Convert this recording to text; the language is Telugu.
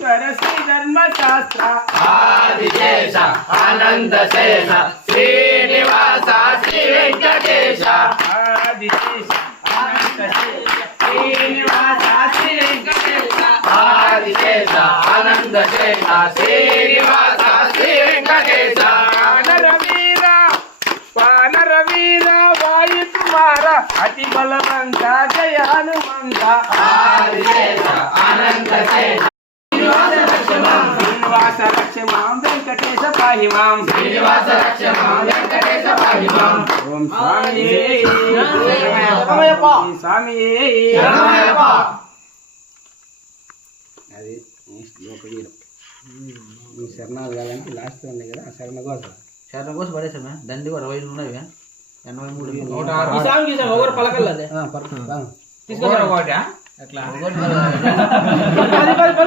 ఈశ్వర శ్రీ ధర్మశాస్త్ర ఆదిశేష ఆనంద శేష శ్రీనివాస శ్రీ వెంకటేశ ఆదిశేష అనంత శేష శ్రీనివాస శ్రీ వెంకటేశ ఆదిశేష ఆనంద శేష శ్రీనివాస శ్రీ వెంకటేశ వానర వీర వాయు కుమార అతి బలవంత జయ హనుమంత ఆదిశేష ఆనంద శేష శ్రీనివాస రక్షమాం వెంకటేశ పాహి మాం శ్రీనివాస రక్షమాం వెంకటేశ పాహి మాం ఓం స్వామి స్వామి అది శరణాలు కావాలంటే లాస్ట్ ఉన్నాయి కదా ఆ శరణ కోసం పడేసామే దండి కూడా 20 ఉన్నవి 83 తీసుకొని